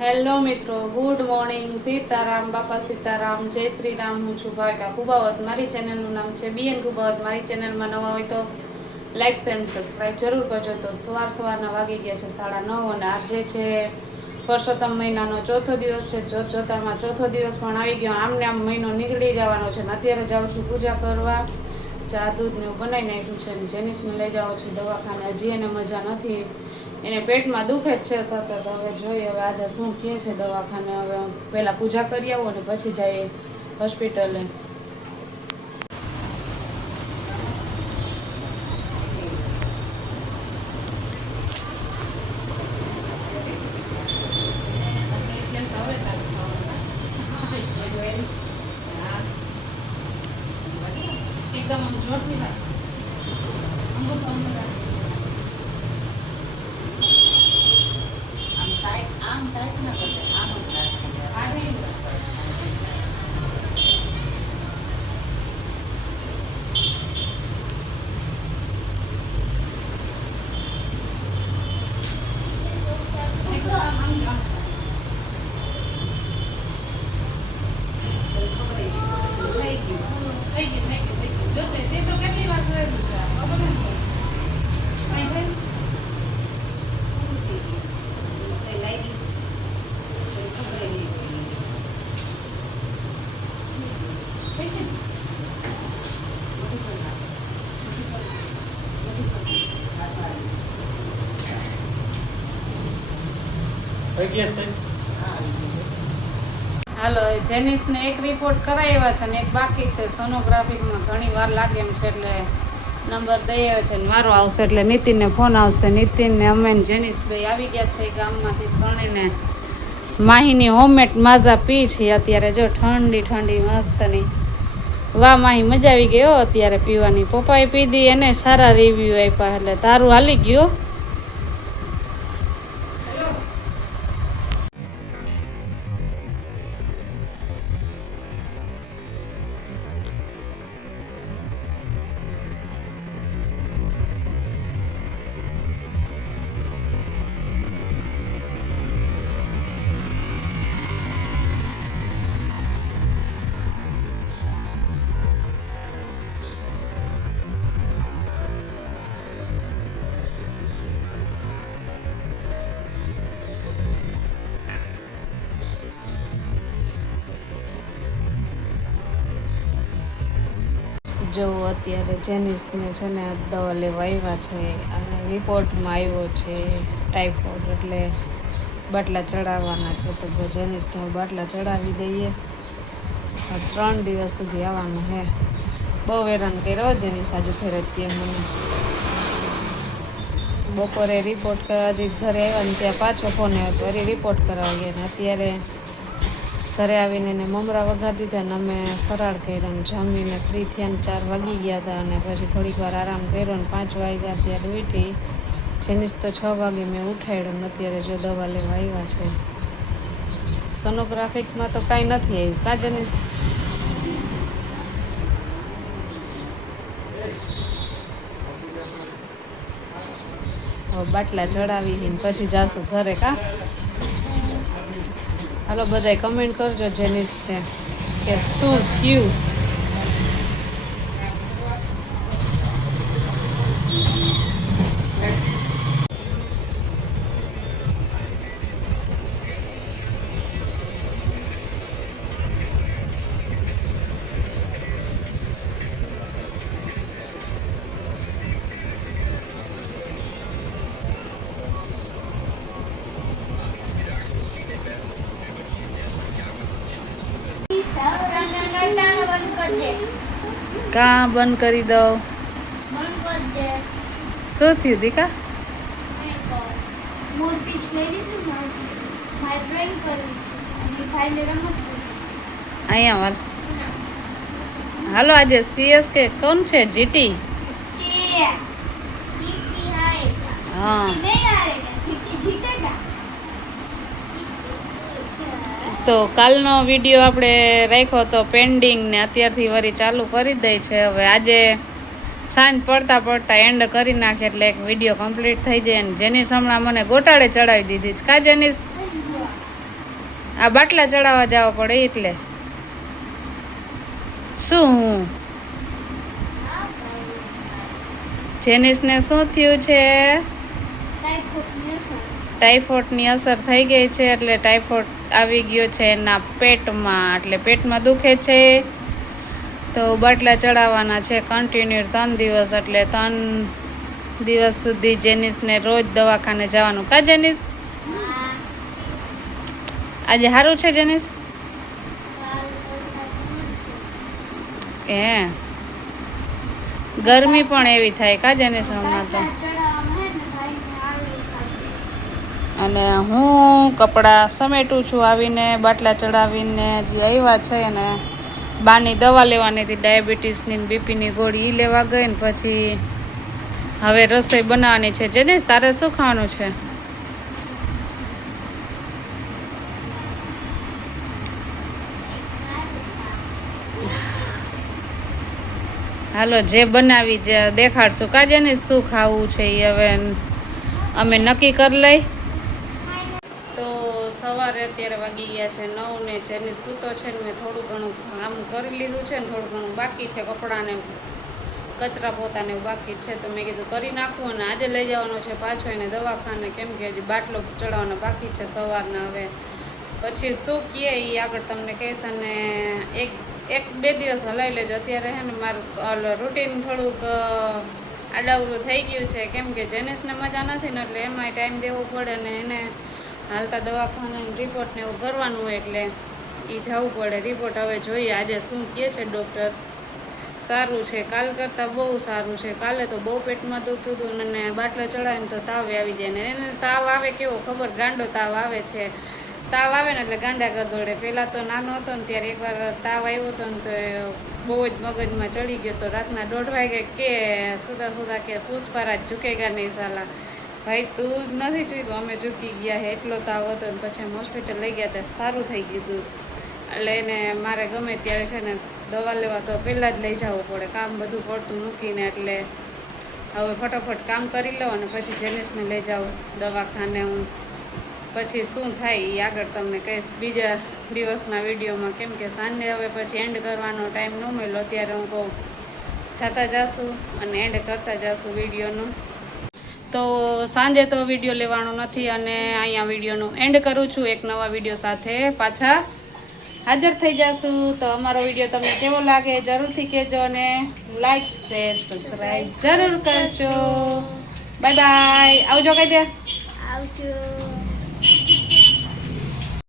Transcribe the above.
Hello મિત્રો, good morning. Sitaram, બાપા સીતારામ, જય શ્રી રામ. હું છું ભાવિકા કુબાવત. મારી ચેનલનું નામ છે બીએન કુબાવત. મારી ચેનલમાં નવા હોય તો લાઈક એન્ડ સબસ્ક્રાઈબ જરૂર કરજો. તો સવારના વાગી ગયા છે 9:30 અને આજે છે પરસોત્તમ મહિનાનો ચોથો દિવસ છે. જોતામાં ચોથો દિવસ પણ આવી ગયો. આમને આમ મહિનો નીકળી જવાનો છે ને અત્યારે જાઉં છું પૂજા કરવા. ચા દૂધ ને એવું બનાવી નાખ્યું છે. જેનિસને લઈ જાઉં છું દવાખાને. હજી એને મજા નથી, એને પેટમાં દુખે જ છે સતત. હવે જોઈએ હવે આજે શું કહે છે દવાખાને. હવે પહેલાં પૂજા કરી આવો ને પછી જઈએ હોસ્પિટલે. એકદમ જોરથી હાલો. જેનિસને એક રિપોર્ટ કરાવ્યા છે ને એક બાકી છે. સોનોગ્રાફીમાં ઘણી વાર લાગે એમ છે એટલે નંબર દઈ આવ્યો છે ને મારો આવશે એટલે નીતિનને ફોન આવશે. નીતિનને અમે જેનિસ ભાઈ આવી ગયા છે ગામમાંથી ત્રણેયને. માહીની હોમમેડ માઝા પી છે અત્યારે. જો ઠંડી ઠંડી મસ્તની. વાહ માહી, મજા આવી ગઈ હો અત્યારે પીવાની. પપ્પાએ પીધી, એને સારા રિવ્યૂ આપ્યા એટલે તારું હાલી ગયો. જો અત્યારે જેનિસને છે ને દવા લેવા આવ્યા છે અને રિપોર્ટમાં આવ્યો છે ટાઈફોઇડ, એટલે બાટલા ચડાવવાના છે. તો જેનિસને બાટલા ચડાવી દઈએ. 3 દિવસ સુધી આવવાનું હે. બહુ હેરાન કર્યો જેનિસ આજે ફેર મને. બપોરે રિપોર્ટ હજી ઘરે આવ્યા ને ત્યાં પાછો ફોન આવ્યો તો વળી રિપોર્ટ કરાવી ગયા ને અત્યારે ઘરે આવીને એને મમરા વઘારી દીધા ને અમે ફરાળ કર્યો ને જમીને ફ્રી થયા ને 4 વાગી ગયા હતા અને પછી થોડીક વાર આરામ કર્યો ને 5 વાગ્યા ત્યારે ઉઠી. જેનિસ તો 6 વાગે મેં ઉઠાડ્યો ને અત્યારે જો દવા લેવા આવ્યા છે. સોનોગ્રાફિકમાં તો કાંઈ નથી આવ્યું કા જેનિસ? બાટલા ચડાવી ને પછી જાશું ઘરે કા? હાલો બધાય કમેન્ટ કરજો જેનિસને કે શું થયું. કાં બંધ કરી દઉં? શું થયું દીકા? અહીંયા વાલ. હાલો આજે CSK કોણ છે? જીટી. હા તો કાલનો વિડીયો આપણે રાખ્યો તો પેન્ડિંગ ને અત્યારથી વળી ચાલુ કરી દઈ છે. હવે આજે સાંજ પડતા એન્ડ કરી નાખે એટલે એક વિડીયો કમ્પ્લીટ થઈ જાય. અને જેનિસ હમણાં મને ગોટાળે ચડાવી દીધી છે કા જેનિસ? આ બાટલા ચડાવવા જવા પડે એટલે શું જેનિસને શું થયું છે? ટાઈફોઇડની અસર થઈ ગઈ છે એટલે ટાઈફોઇડ આવી ગયો છે એના પેટમાં, એટલે પેટમાં દુખે છે. તો બાટલા ચડાવવાના છે કન્ટિન્યુ 3 દિવસ, એટલે 3 દિવસ સુધી જેનિસને રોજ દવાખાને જવાનું. કા જેનિસ? આજે સારું છે જેનિસ? એ ગરમી પણ એવી થાય કા જેનિસ હમણાં તો. અને હું કપડાં સમેટું છું આવીને, બાટલા ચડાવીને હજી આવ્યા છે. અને બાની દવા લેવાની હતી ડાયાબિટીસની બીપીની ગોળી એ લેવા ગઈ ને પછી હવે રસોઈ બનાવવાની છે. જેનિસ તારે શું ખાવાનું છે? હાલો જે બનાવી દેખાડશું કા જેનિસ શું ખાવું છે એ હવે અમે નક્કી કરી લઈ. તો સવારે અત્યારે વાગી ગયા છે 9 ને જેનિસ સૂતો છે ને મેં થોડું ઘણું કામ કરી લીધું છે ને થોડું ઘણું બાકી છે, કપડાને કચરા પોતાને બાકી છે. તો મેં કીધું કરી નાખવું અને આજે લઈ જવાનો છે પાછો એને દવાખાને, કેમ કે હજી બાટલો ચડાવવાનો બાકી છે સવારના. હવે પછી શું કહે એ આગળ તમને કહીશ. અને એક બે દિવસ હલાવી લેજો. અત્યારે હે ને મારું રૂટીન થોડુંક આડાવરું થઈ ગયું છે, કેમ કે જેનિસને મજા નથી ને એટલે એમાંય ટાઈમ દેવો પડે ને એને હાલતા દવાખાને રિપોર્ટ ને એવું કરવાનું હોય એટલે એ જવું પડે. રિપોર્ટ હવે જોઈએ આજે શું કહે છે ડૉક્ટર. સારું છે, કાલ કરતાં બહુ સારું છે. કાલે તો બહુ પેટમાં દુખતું હતું અને બાટલા ચડાવીને તો તાવ આવી જાય ને એને તાવ આવે કેવો ખબર, ગાંડો તાવ આવે છે. તાવ આવે ને એટલે ગાંડા ગધોડે. પહેલાં તો નાનો હતો ને ત્યારે એકવાર તાવ આવ્યો હતો ને તો બહુ જ મગજમાં ચડી ગયો તો રાતના 1:30 વાગે કે સુતા કે પુષ્પારાજ ઝૂકેગા નહીં સાલા. ભાઈ તું નથી ચૂક્યો, અમે ઝૂકી ગયા. એટલો તાવ હતો ને પછી અમે હોસ્પિટલ લઈ ગયા હતા, સારું થઈ ગયું હતું. એટલે એને મારે ગમે ત્યારે છે ને દવા લેવા તો પહેલાં જ લઈ જવું પડે, કામ બધું પડતું મૂકીને. એટલે હવે ફટાફટ કામ કરી લો અને પછી જેનિસને લઈ જાઉં દવાખાને. હું પછી શું થાય એ આગળ તમને કહીશ બીજા દિવસના વિડીયોમાં, કેમ કે સાંજે હવે પછી એન્ડ કરવાનો ટાઈમ ન મળ્યો. અત્યારે હું કહું જતા જાશું અને એન્ડ કરતા જાશું વિડીયોનું. તો સાંજે તો વિડીયો લેવાનો નથી અને અહીંયા વિડીયોનું એન્ડ કરું છું. એક નવા વિડીયો સાથે પાછા હાજર થઈ જશું. તો અમારો વિડીયો તમને કેવો લાગે જરૂરથી કહેજો અને લાઈક શેર સબસ્ક્રાઈબ જરૂર કરજો. Bye bye. આવજો કહી દે. આવજો.